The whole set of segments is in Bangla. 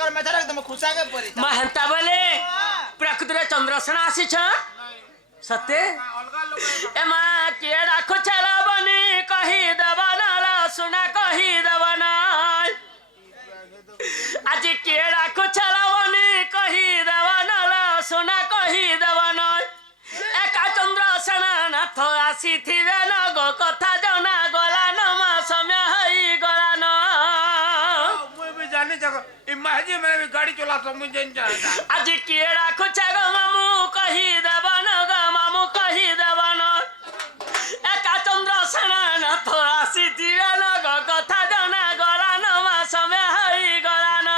कर मैं थरक तुम खुशा के परी मैं हंता बोले प्रकृति चंद्रसेना आसी छ सत्य ए मां के राखो चला बनी कही दबाना ला सुना कही दबाना आज के राखो चला बनी कही दबाना ला सुना कही दबाना एका चंद्रसेना नाथ आसी थिबे न गो कथा जना गला न मा समय हई गला न मैं भी जाने जगह इमाजी मैंने भी गाड़ी चला तो मुझे जाना आज के राखो चला मामू कही दबाना ग मामू कही दबाना एका चंद्रसेना नाथ आसी थिबे न गो कथा जना गला न मा समय हई गला न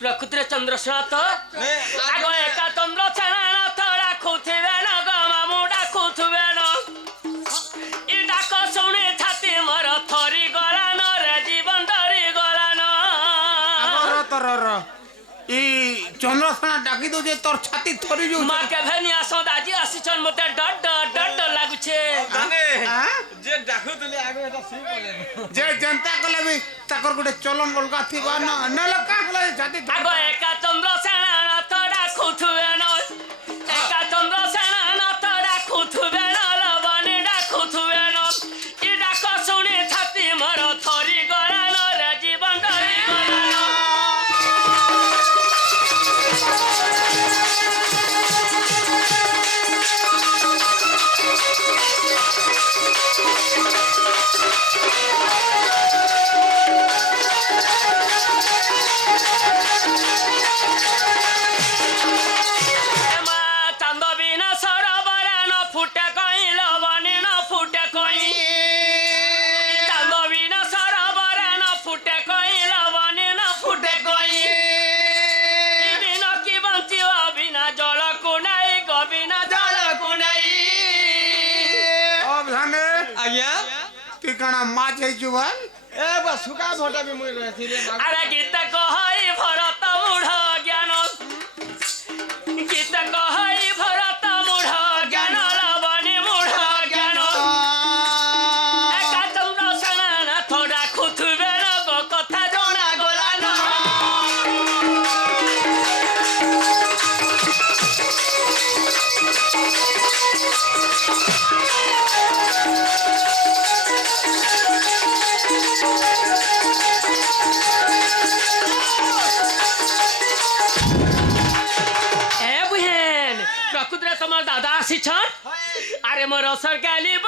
प्रकृति चंद्रसेना तो आगो एका चंद्रसेना थोड़ा खुथिबे न ग मामू डाकुथुबे न इ डाक सुनी छाती मोर थरी गला न रे जीवन डरी गला न ई चंद्रसेना डाकी दो जे तोर छाती थरी जो मां के भेनिया सदाजी आसीछन मते डर लागु छे जे डाकू तले आगो एटा सी बोले जे जनता कले भी ताकर गुटे चलन अलगा थिबा न न लका कले छाती आगो एका चंद्रसेना थोड़ा खुथुबे न एका चंद्रसेना थोड़ा खुथुबे न लबनी डाकुथुबे न इ डाक सुनी छाती मोर थरी गला न रे जीवन डरी गला न ठिकाना माछ है जुबान ए बस सुका भटा भी मुई रहथि रे अरे गीत कहई भरत मूढ़ ज्ञान गीत कहई भरत मूढ़ ज्ञान लवनी मूढ़ ज्ञान एका चंद्रसेना थोड़ा खुथुबे न गो कथा जना गला न তোমার দাদা আসিছন আরে মোর অসর গালিব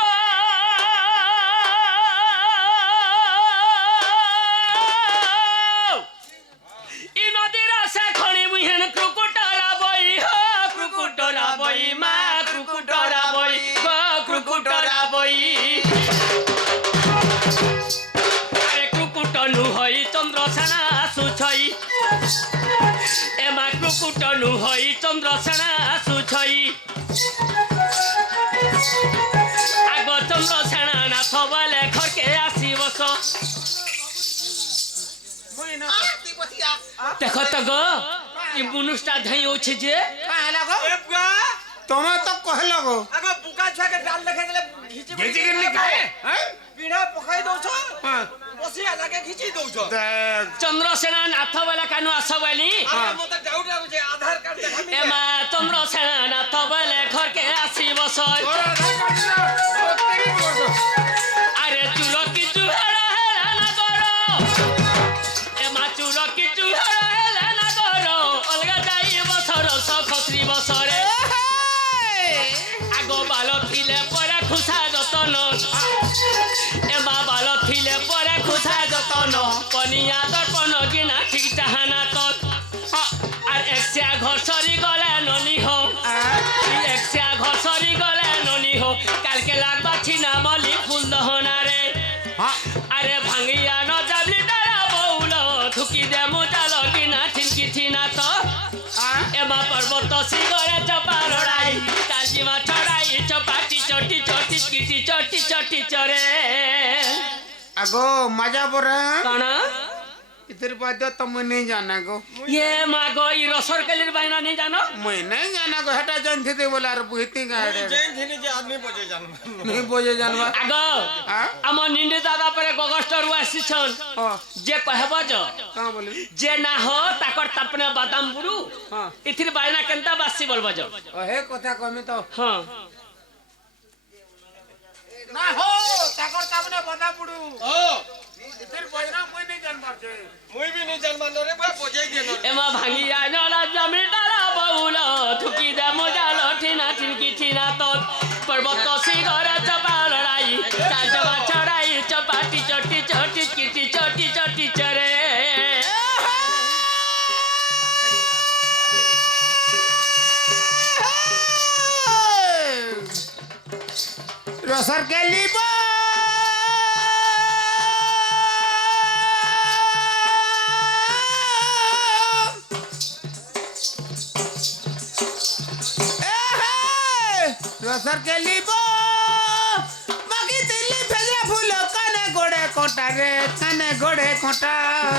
ই নদীর আসে খনি বুহেন ক্রুকুটরা বই ক্রুকুটরা বই মা ক্রুকুটরা বই ক্রুকুটরা বই আরে ক্রুকুট নু হই চন্দ্রসেনা সুছই এমা ক্রুকুট নু হই চন্দ্রসেনা সুছই আগ চন্দ্রসেনা নাথ বলে ঘরকে আসি বস দেখ তো গো ই মুনুষটা ধাই আছে যে काहेला गो तमे तो कहलो गो आगो बुका छा के डाल देखे देले घिची घिची के निकाए हैं पीढ़ा पकाई दो छ हां बसिया लगे घिची दो छ देख चंद्रसेना नाथ बले कानु आस बली मते डाउट लागु जे आधार कार्ड देखा मी एमा चंद्रसेना नाथ बले घरके आसी बस अरे चुलो की चुहरा हेला ना करो एमा चुलो की चुहरा हेला ना करो अलगा जाई बसर सखत्री बसरे आगो बालो थिले परे खुसा जतन एमा बालो थिले परे खुसा जतन पनिया दर्पण गिना ठीक चाहना तो আর একশা ঘর সরি গলে ননি হো একশা ঘর সরি গলে ননি হো কালকে লাগবা ছিনা মলি ফুল দহনা রে আরে ভাঙ্গিয়া ন যাবলি তারা বউল ঠুকি দে মুজাল কিনা ঠিনকি ঠিনা তো হ্যাঁ এমা পর্বত শিগরে চপা লড়াই কাজিমা ছড়াই চপাটি চটি চটি কিটি চটি চটি চরে আগো মজা বরে কানা इधर बात तो मैं नहीं जाना गो ये मागो ई रसर केलिर बायना नहीं जानो मैं नहीं जाना गो हटा जान थे बोला रे बुहती का जैन थिनी जे आदमी बजे जान नहीं बोझे जानवा आगो हाँ आम निंदे दादा परे गगस्टर आसीछन ओ जे कहबो ज कहाँ बोले जे ना हो ताकर तापने बादाम बुडू हाँ इथिर बायना केनता बासी बोलबो ज ओ हे कथा कमी तो हां ना हो ताकर तापने बता पड़ू ओ इधर बजना कोई नहीं जान पाछे मुई भी नहीं जान मान रे बा बजे देनो एमा भांगी आनला जमीन डाला बहुल ठुकी दे मोजाल ठिना ठिनकी ठिना तो पर्वत सिगरे चपा लड़ाई काजमा छड़ाई चपाटी चटी चटी किटी चटी चटी चरे रसर के लीबो रसर के लीबो बाकी दिल्ली भेजा फूल कने गोड़े कोटा रे कने गोड़े कोटा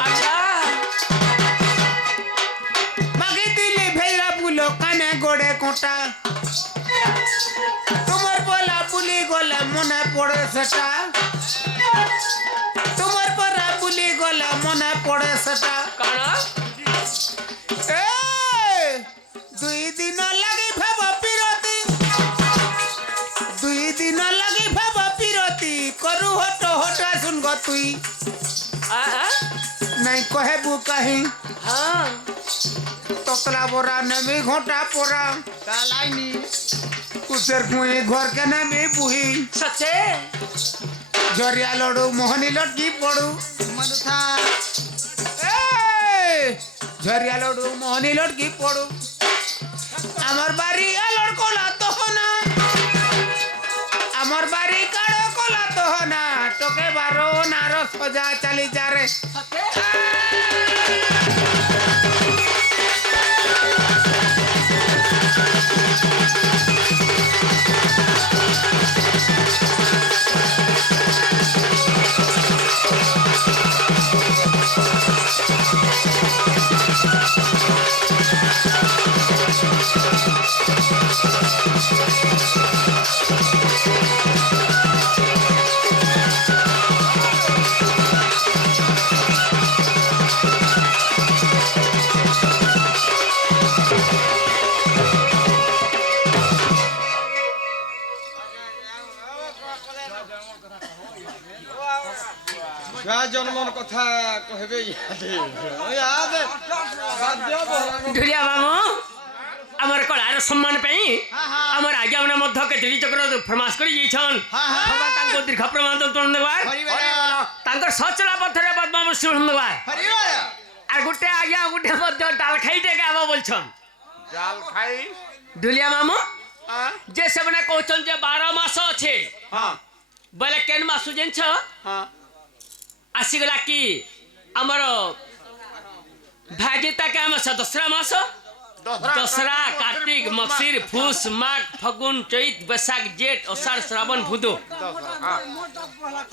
अच्छा बाकी दिल्ली भेजा फूल कने गोड़े कोटा তোমার বলা বুলি গলা মনে পড়ে সেটা তোমার পরা বুলি গলা মনে পড়ে সেটা काना এ দুই দিন লাগি ভাব পিরতি দুই দিন লাগি ভাব পিরতি করু হট হট শুন গ তুই आ নাই কহেবু কাহি हां তকলা বরা নেমি ঘোটা পরা लाइनी কুসের কুই ঘর কেনে মি বুহি सच्चे জরিয়া লড়ু মোহনী লটকি পড়ু मनुथा ঝরিয়া লড়ু মোহনী লটকি পড়ু আমার বাড়ি আলোর কোলা তো না আমার বাড়ি কাড়ো কোলা তো না তোকে বারো নার সোজা চালি যারে छुआ जन्मर कथा कहबे याद बाध्य बहरा ढुलिया मामू আমার কলার সম্মান পাই আমার আগে আমরা মধ্য কেতলি চক্র ফরমাস করে যাইছন ভগবান তাঙ্ক দীর্ঘ প্রমাণ তন দেবার তাঙ্কর সচলা পথরে বদমাম শুন দেবার আর গুটে আগে গুটে মধ্য ডাল খাইতে গাবো বলছন জাল খাই ঢুলিয়া মামু হ্যাঁ যে সেবনে কৌছন যে 12 মাস আছে হ্যাঁ বলে কেন মাসু জেনছ হ্যাঁ আসিগলা কি আমার ভাগিতাকে আমার দশরা মাস दसरा कार्तिक मक्सिर फूस माघ फगुन चैत बैसाख जेठ अषाढ़ श्रावण भूदो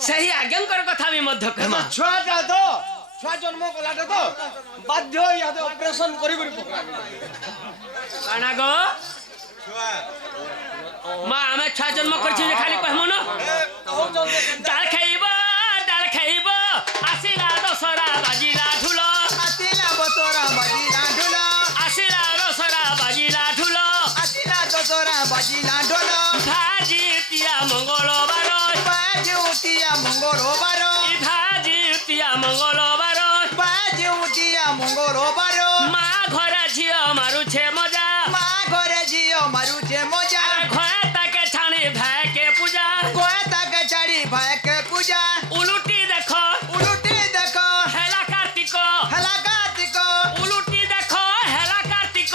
सही आज्ञाकर कथा भी मध्य कहमा छुआ तो छुआ जन्म कलाटे तो बाध्य याद ऑपरेशन करी करी पकड़ा काना गो मां हमें छा जन्म करछि जे खाली कहमो न डाल खाइबो आसिला दसरा बाजिला ढुलो आतिला बतोरा बाजिला ढोला आसिला दसरा बाजिला ढुलो आतिला दसरा बाजिला ढोला भाजी तिया मंगलबार बाजे उतिया मंगलबार भाजी तिया मंगलबार बाजे उतिया मंगलबार মা ঘরে ঝিও মারুছে মজা মা ঘরে জিও মারুছে মজা ঘরে তাকে ছানি ভাইকে পূজা কোয়া তাকে ছাড়ি ভাইকে পূজা উলুটি দেখো উলুটি দেখো হেলা কার্তিক হেলা কার্তিক উলুটি দেখো হেলা কার্তিক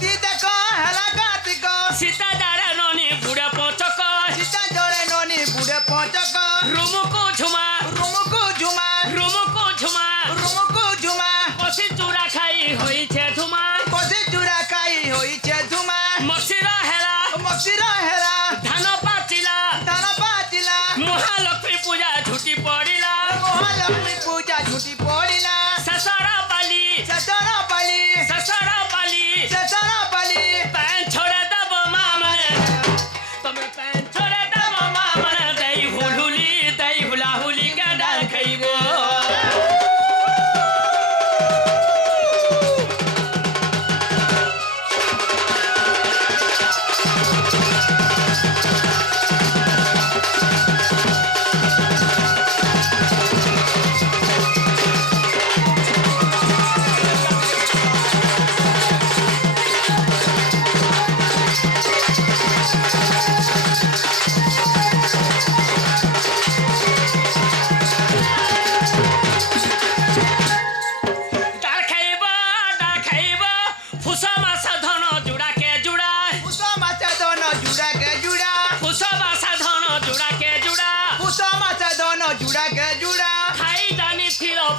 তি দেখো হেলা কার্তিক সীতা জাড়ে ননি বুড়ে পচক সীতা জড়ে ননি বুড়ে পচক রুমুকু ঝুমা রুমুকু ঝুমা রুমুকু ঝুমা রুমুকু ঝুমা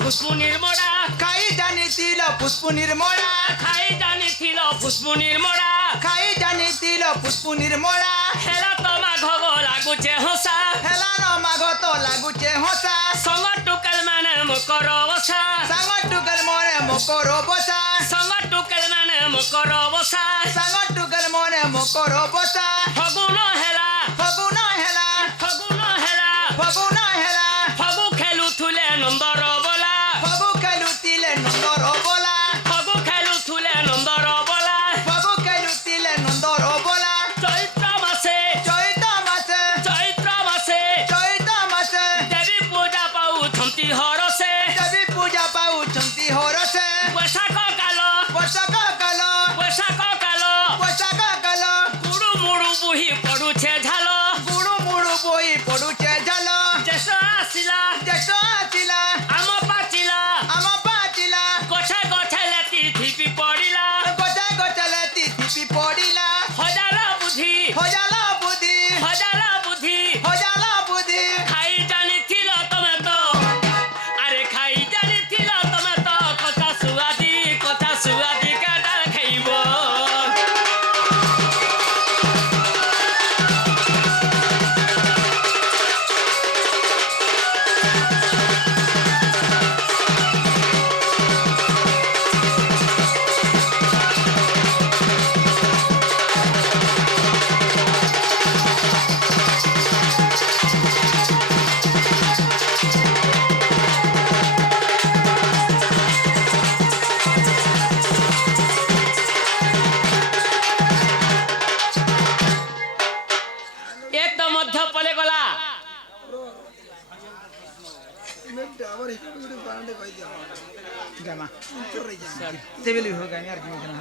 পুষ্পুনির মোড়া খাই জানিছিল পুষ্পুনির মোড়া খাই জানিছিল পুষ্পুনির মোড়া খাই জানিছিল পুষ্পুনির মোড়া হেলা তোমা ঘগ লাগুছে হসা হেলা ন মাগত লাগুছে হসা সঙ্গ টুকেল মানে মকর বসা সাঙ্গ টুকেল মনে মকর বসা সঙ্গ টুকেল মানে মকর বসা সাঙ্গ টুকেল মনে মকর বসা ফগুন হেলা ফগুন হেলা ফগুন হেলা ফগুন হেলা ফগু খেলুথুলে নন্দর বলা ফগু খেলুতিলে নন্দর বলা ফগু খেলুথুলে নন্দর বলা ফগু খেলুতিলে নন্দর বলা চৈত্র মাসে চৈত মাসে চৈত্র মাসে চৈত মাসে দেবী পূজা পাউଛନ୍ତି হরসে দেবী পূজা পাউଛନ୍ତି হরসে বৈশাখ কাল বৈଶାଖ କାଳ বৈশাখ কাল ବୈଶାଖ କାଳ কুড়ু মুড়ু বুহি পড়ুছে ঝাল ଗୁଡୁ ମୁଡୁ ବୋଇ ପଡୁଛେ ଝାଲ জ্যেষ্ঠ আসিলা ଜ୍ୟେଷ୍ଠ ଆସିଲା আম পাচিলা ଆମ ପାଚିଲା গছে গছে লেতি ধিপি পড়িলা ଗଛା ଗଛାଲେ ତିଥି ପଡିଲା হজার বুদ্ধি ହଜାଲ ବୁଦ୍ଧି হজার বুদ্ধি ହଜାଲ ବୁଦ୍ଧି খাই জানিছিল তমে তো আরে খাই জানিছিল তমে তো কথা সুয়াদি কাটার খাইব এক তো মধ্য পলে গলা ଗାମା ତେବେଲି ହୋ ଗାମି ଆର କିମି ଜଣା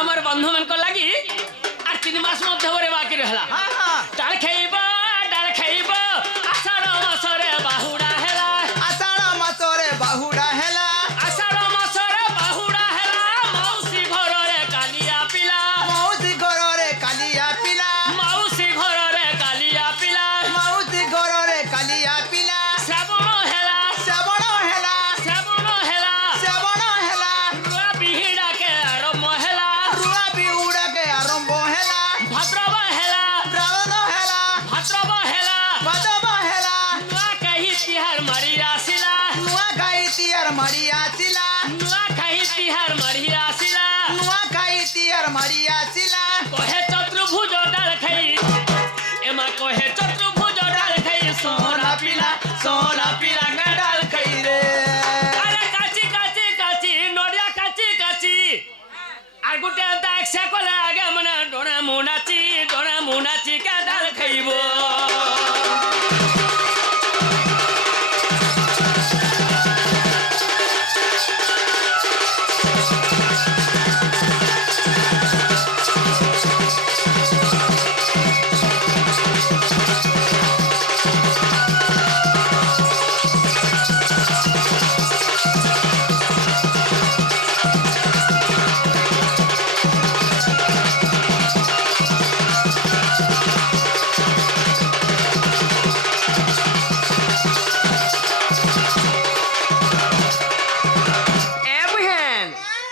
আমার বন্ধু মান লাগি আর 3 মাস মধ্যে বরে বাকি রহলা ডাল খাইব আষাঢ় মাসরে বাহুড়া হেলা ଆଷାଢ଼ ମାସରେ ବାହୁଡା ହେଲା আষাঢ় মাসরে বাহুড়া হেলা মাউসী ঘরে কালিয়া পিলা ମାଉସୀ ଘରରେ କାଲିଆ ପିଲା মাউসী ঘরে কালিয়া পিলা ମାଉସୀ ଘରରେ କାଲିଆ ପିଲା শ্রাবণ হেলা ଶ୍ରାବଣ ହେଲା শ্রাবণ হেলা ଶ୍ରାବଣ ହେଲା ରୁଆ ବିହିଡ଼ାকে ଆରম্ভ হেলা ରୁଆ ବିହୁଡାକେ ଆରମ୍ଭ ହେଲା ভাদ্রব হেলা ଶ୍ରାବଣ ହେଲା ভাদ্রব হেলা ଭାଦବ ହେଲା ନୂଆ କାହିଁ ତିହାର ମାରି ଆସିଲା ନୂଆଖାଇ ତିଆର ମାରି ଆସିଲା ନୂଆ କାହିଁ ତିହାର ମାରି ଆସିଲା ନୂଆଖାଇ ତିଆର ମାରି ଆସିଲା কহে চতুর্ভুজ ডাল খাই এমা কহে চতুর্ভুজ ডাল খাই সোনা পিলা কে ডাল খাই রে আরে কাচি নড়িয়া কাচি আর গোটে দেখছে কলে আগে মানে ডোনা মুনাচি কে ডাল খাইব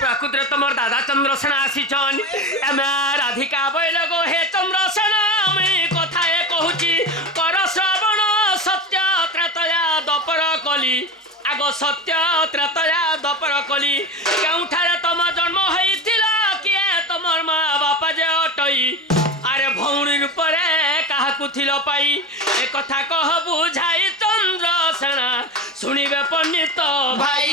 প্রকৃতিরে তোমার দাদা চন্দ্রসেন আসিছন এমে রাধিকা বইল গো হে চন্দ্রসেন আমি কথায় কহুছি কর শ্রবণ সত্য ত্রেতয়া দপর কলি আগ সত্য ত্রেতয়া দপর কলি কেউঠারে তোম জন্ম হয়েছিল কিয়ে তোমার মা বাপা যে অটই আরে ভৌণীর পরে কাহাকু থিল পাই এ কথা কহ বুঝাই চন্দ্রসেন শুনিবে পণ্ডিত ভাই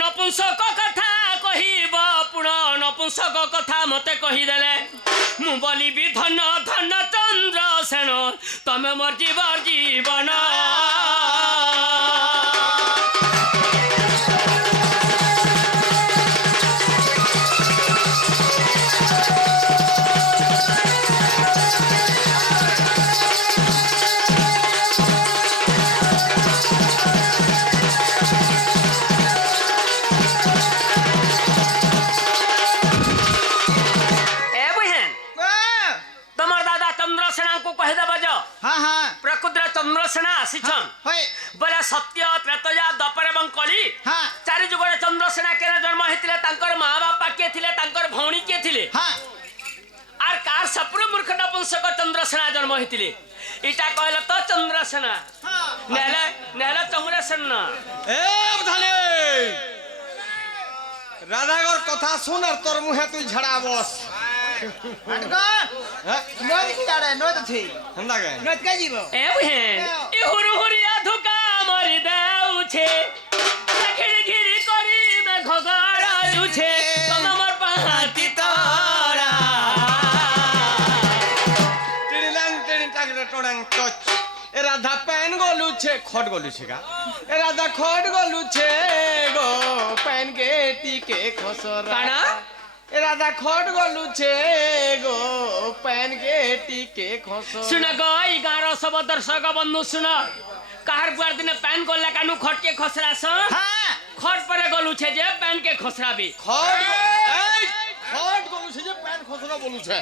নপুংসক কথা কহিব পুণ নপুংসক কথা মতে কহিদেলে মু বলিবি ধন ধন চন্দ্র সেন তমে মোর জীবন কে থিলে তাঙ্কর ভৌণী কে থিলে হ্যাঁ আর কার সপুর মূর্খণ্ড বংশক চন্দ্রসেনা জন্ম হইতিলে এটা কইল তো চন্দ্রসেনা নেহলে চন্দ্রসেন না এ ধানে রাধাগর কথা শুন আর তোর মুহে তুই ঝাড়া বস নদ কি যাড়ে নদ ছি হেন্দা গে নদ কে জীব এ বহেন ই হুরহুরিয়া ধুকা মারি দাউছে ঘিরি ঘিরি করি মে ঘগড়া লুছে তোমার পাহাতি তোরা টিড়িলাং টিড়ি টাকরে টোড়াং টচ এ রাধা প্যান গলুছে খট গলুছে গা এ রাধা খট গলুছে গো প্যান কে টিকে খসরা কানা? এ রাধা খট গলুছে গো প্যান কে টিকে খসরা শুনে গই গাঁর সব দর্শক বন্ধু শুন কাহার বুয়ার দিনে প্যান করলে কানু খটকে খসরাস হ্যাঁ খট পরে গলুছে যে প্যান কে খসরাবি খট এই খট গলুছে যে প্যান খসরা বলুছে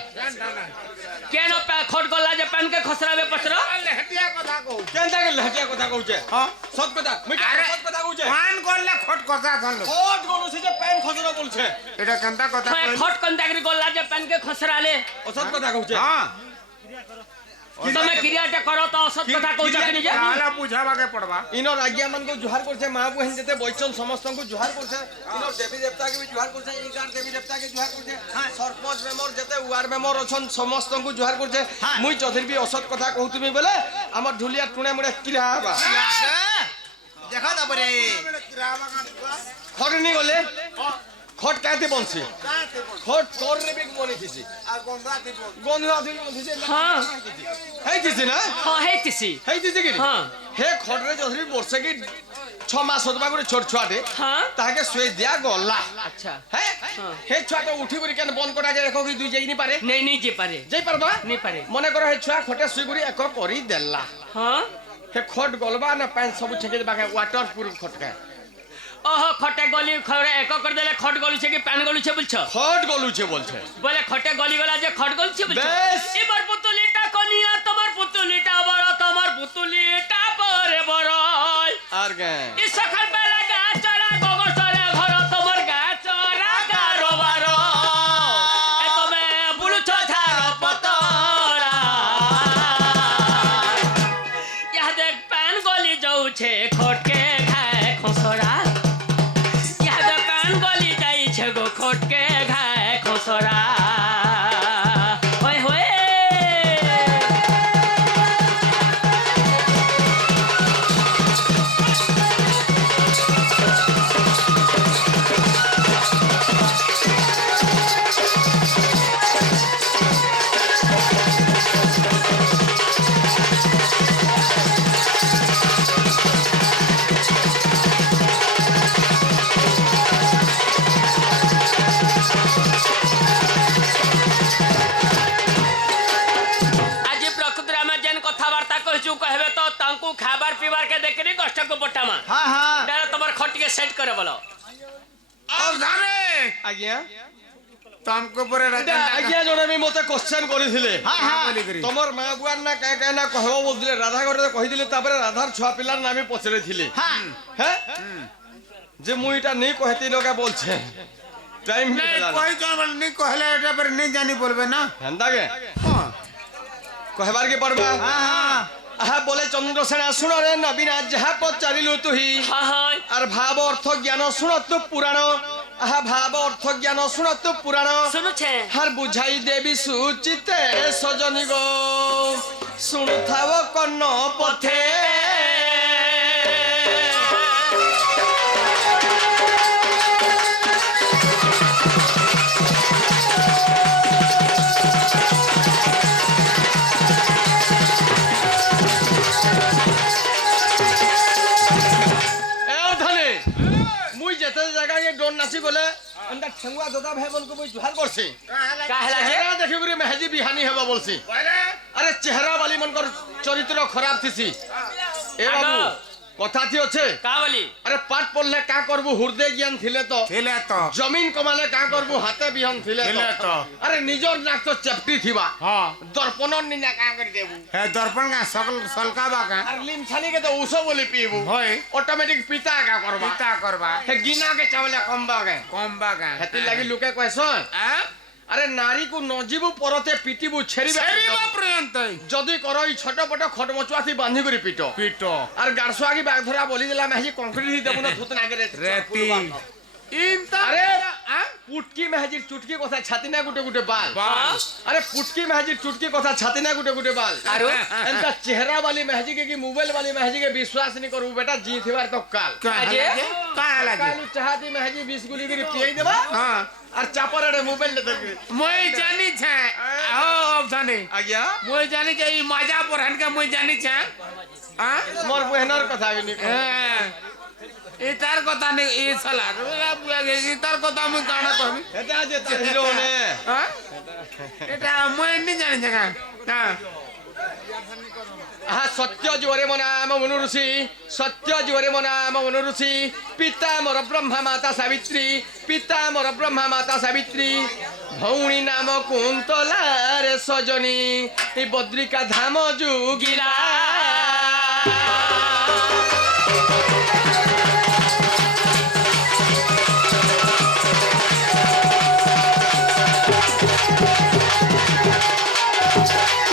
কেন খট গলা যে প্যান কে খসরাবে পচর হেটিয়া কথা কও কেন তাকে লহটিয়া কথা কହୁছে হ্যাঁ সত কথা মিটা আরে সত কথা কହୁছে পান করলে খট কথা ধরলো খট গলুছে যে প্যান খসরা বলছে এটা কেনতা কথা কইল খট কোন তাকরি গলা যে প্যান কে খসরালে অসত কথা কହୁছে হ্যাঁ তুমি ক্রিয়াটা করো তো অসৎ কথা কইছ কি নিজে তাহলে বুঝাবাকে পড়বা ইনর আজ্ঞা মানকু জুহার করছে মা বুহেন যেতে বৈচন সমস্তଙ୍କୁ জুহার করছে ইনর দেবী দেবতাকে भी জুহার করছে ইগার দেবী দেবতাকে জুহার করছে সরপঞ্চ মেমর যেতে ওয়ার মেমর অছন সমস্তଙ୍କୁ জুহার করছে মুই চৌধুরী भी অসৎ কথা কহুতুমি বলে আমার ঢুলিয়া টুনে মুড়ে কিরা হবা দেখা তারপরে খড় নি গলে খট কাতে বনছি খট কর নেবে মনে কিছি গন্ধ আদি বনছি হ্যাঁ হেই কিছি না হ্যাঁ হেতিছি হেই দিছি কি হ্যাঁ হে খড়রে চৌধুরী বর্ষে কি 6 মাস হতবা করে ছোট ছুয়াটে হ্যাঁ তাকে শুয়ে দিয়া গলা আচ্ছা হ্যাঁ হে ছুয়াটা উঠি করে কেন বন্ধ করা যায় দেখো কি দুই যাই নি পারে নেই নেই যে পারে যাই পারবা নেই পারে মনে করো হে ছুয়া খটে শুই করে এক করি দেলা হ্যাঁ হে খট গলবা না প্যান সবু ঠেকে বাকে ওয়াটার প্রুফ খটকা ওহো খটে গলি খড়ে এক করে দিলে খট গলুছে কি প্যান গলুছে বলছো খট গলুছে বলছে বলে খটে গলি গলা যে খট গলছে বলছো বেশ। এবার পুতুলিটা কনিয়া তোমার পুতুলিটা বড় তোমার পুতুলিটা পরে বড় আর গে এই সকাল বেলা গা চড়া গোবর চড়ে ঘর তোমার গা চড়া কারবার এ তুমি বুলুছ ঝাড় পতরা ইয়া দেখ প্যান গলি যাউছে খটকে খায় খসরা ইয়া দেখ প্যান গলি যাইছে গো খটকে খায় খসরা হয় হয় আজি প্রকৃতির আমি যেন কথাবার্তা কইছু কহবে তো তাঙ্কু খাবার পিবার কে দেখি কষ্টকে পটামা হ্যাঁ হ্যাঁ ডালে তোমার খটিকে সেট করে বলো আর জানে আজ্ঞা তমকো পরে রাজা আজ্ঞা জনে আমি মতে কোশ্চেন করিছিলে হ্যাঁ হ্যাঁ তোমার মা বুয়ার না কায় কায় না কহব বলছিলে রাধা ঘরে কহিদিলে তারপরে রাধার ছুয়া পিলার নামে পচরেছিলে হ্যাঁ হ্যাঁ যে মুই এটা নেই কহেতি লোকে বলছে টাইম नहीं कोई तो नहीं कहले এটা पर नहीं जानी बोलबे ना হেন্দা গে हां কহবার কি পড়বা হ্যাঁ হ্যাঁ আহা বলে চন্দ্রসেনা শুনো রে নবীনা যাহা পচারিলু তুহি হ্যাঁ হ্যাঁ আর ভাব অর্থ জ্ঞান শুনতু পুরাণ আহা ভাব অর্থ জ্ঞান শুনতু পুরাণ শুনুছে হার বুঝাই দেবী সুচিতে সজনী গো শুনুথাব কর্ণ পথে মুই যেতে জায়গায় ডোন নাচি গলে এন্টা ঠেঙ্গুয়া দাদা ভাই বলকে মুই জুহার করছি কাহলা যে চেহারা দেখি করে মেহেজি বিহানি হেবা বলছি बोले আরে চেহারা বালি মনকর চরিত্র খারাপ থিসি এ বাবু কথাটি আছে का बोली আরে পাঠ পড়লে কা করবু হৃদয় জ্ঞান থিলে তো ଥିଲେ ତ জমিন কমালে কা করবু হাতে বিহন থিলে ଥିଲେ তো ତ আরে নিজর নাক তো চেপটি থিবা ହଁ দর্পণর নিনা কা করে দেবু ହେ ଦର୍ପଣ ଗାଁ ସଲକାବା ଗାଁ আর লিম ছানিকে তো উস বলি পিবু হয় অটোমেটিক পিতা কা করবা ପିତା କରବା হে গিনা কে চাवলে কমবা গে କମ୍ବା ଗାଁ হেতি লাগি লোকে কয়সন আরে নারী কো নজিবু পরতে পিটিবু ছেড়িবা ଛେରିବା ପର୍ଯ୍ୟନ୍ତ যদি করো এই ছোট পট খটমচুয়াতি বাঁধি করে পিট ପିଟ আর গারসো আগে ব্যাগ ধরা বলি দিলাম হেজি কংক্রিট দেবু না থুত না করে ରେତି ଇନ୍ତା আরে পুটকি মেহাজির চুটকি কথা ছাতি না গুটে গুটে বাল বাল। আরে পুটকি মেহাজির চুটকি কথা ছাতি না গুটে গুটে বাল আরো? এনকা চেহারা वाली মেহাজি के की मोबाइल वाली मेहजी के विश्वास नहीं करू बेटा जी थिबार तो काल अजय? କାଁ ଲାଗେ कालू चाहती मेहजी 20 गुली गिरी पियाई देबा ହଁ और चापर रे मोबाइल ले दे ମୁଇଁ ଜାନିଛେ ହୋ ଅବଧାନି आज्ञा ମୁଇଁ ଜାନିଛେ ଇ ମଜା ପରହାନକେ ମୁଇଁ ଜାନିଛେ ହଁ मोर बहनर कथा भी नहीं ଏ ତାର କଥା ନେଇ ଏ ସଲା ଏ ତାର କଥା ମୁଇଁ କାଣା କହିବି हेता जे ता हीरो ने ହଁ ଏଟା ମୁଇଁ ନି ଜାଣିଛେ କାଁ ହଁ हाँ सत्य जोरे मो नाम मनु ऋषि सत्य जोरे मो नाम मनु ऋषि पिता मोर ब्रह्मा माता सावित्री पिता मोर ब्रह्मा माता सावित्री भौणी नाम कुंतला रे सजनी ए बद्रिका धाम जुगिला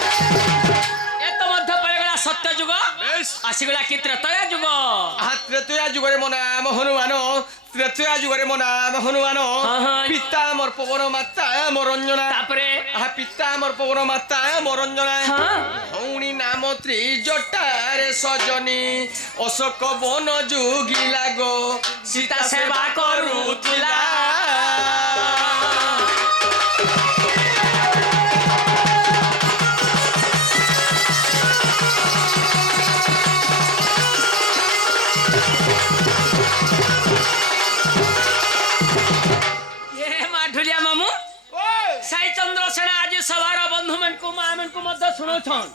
ए तो मध्य पड़ेगा सत्य युग आसीगला कि त्रेतया युग हाँ त्रेतया जुगरे मो नाम हनुमान त्रेतया जुगरे मो नाम हनुमान हाँ। पिता मोर पवन माता मोर रंजना तापरे हाँ पिता मोर पवन माता मोर रंजना हाँ ভৌণী নাম ত্রিজটারে সজনী অশোক বন যুগি লাগো सीता सेवा करूला ये माठुलिया मामू साई चंद्र सेना आज सवार बंधु मन को मां मन को मध्य सुनो छन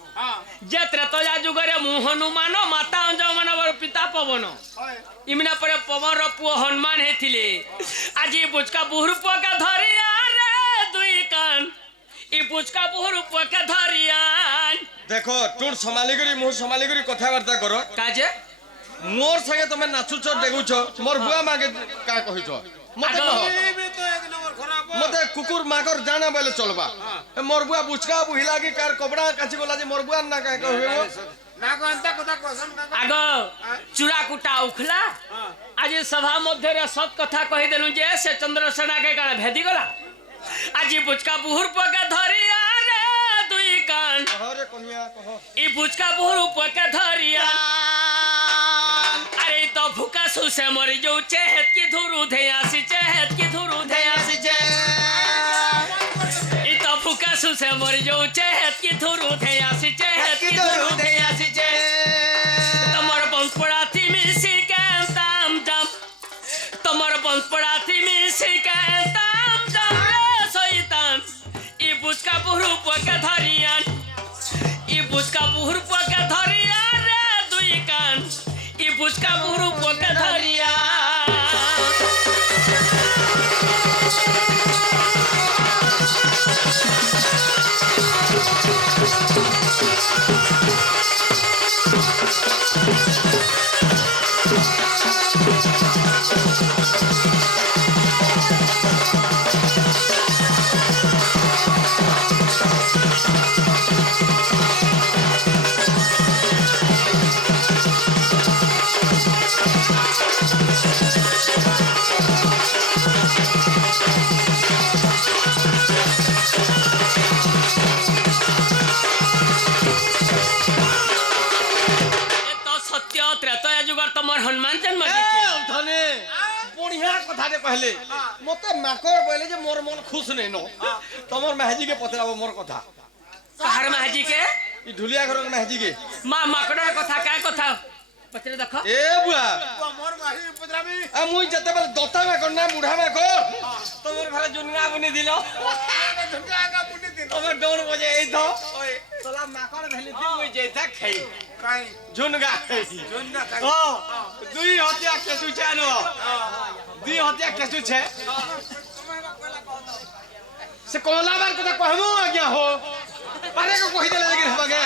जे त्रेतया जुगरे मु हनुमान माता अंजमान पिता पवन इमिना परे पवन रो पुओ हनुमान हेथिले आज ई बुचका बुहरुप का धरिया रे दुई कान ई बुचका बुहरुप का धरिया দেখো তোর সমালিগরি মুহ সমালিগরি কথাবার্তা করো काजे মোর সঙ্গে তুমি নাচুছ ডেগুছ মোর বুয়া মাকে কা কহিছ মতে আগে। কহ মতে কুকুর মাকর জানা বলে চলবা মোর বুয়া বুচকা বুহিলা কি কার কপড়া কাছি গলা যে মোর বুয়া না কা কহিব ନା କହ ଏନ୍ତା କଥା କହସନ୍ ନା आग चूड़ा कुटा उखला आज सभा मध्य रे सब कथा कहि देलु जे से चंद्रसेना के काल भेदी गला आज बुचका बुहरुप का धरिया रे दुई कान কহরে কনিয়া কহ ई बुचका बुहरुप का धरिया अरे तो भूका सुसे मरी जो चेहत की धुरु धे आसी चेहत की धुरु धे आसी ई तो भूका सुसे मरी जो चेहत की धुरु धे आसी चेहत की धुरु धे आसी तमर बंस पड़ा थी मिसी के ताम जम तमर बंस पड़ा थी मिसी के ताम जम रे शैतान ई बुचका बुहरुप का धरियान ई बुचका बुहरुप का धरियान रे दुई कान ई बुचका बुहरुप का धरियान ত্রেতয়া যুগর তোমার হনুমান জন্ম ধনে বঢ়িয়া কথাতে কহলে মতে মাকর বলে যে মোর মন খুশ নেই ন তোমার মেহজি কে পতরাব মোর কথা কাহার মাহাজি কে ই ঢুলিয়া ঘরের মেহজি কে মা মাকড়ের কথা কায় কথা পচরে দেখো এ বুয়া ମୋର ମାହି ପଚରାମି আ মুই যেতে বলে দতা মাকর না বুড়া মাকর তোমার ঘরে জুনিয়া বনি দিল ଝୁଙ୍କା ଆକା ବୁଲି ଦିନ তোমার ডোর বজে এই তো তোলা মাকর ভেলি দিন মুই যেতা খাই କାଇଁ ଝୁନ ଗା ଜୁନ୍ନା କାଇଁ ହଁ ଦୁଇ ହତ୍ୟା କେସୁ ଛେ ନ ଦୁଇ ହତ୍ୟା କେସୁ ଛେ ସେ କମଲା ବାର କଥା କହିମୁ ଆଜ୍ଞା ହୋ ପାରେ को कहि देले लेकिन हबगे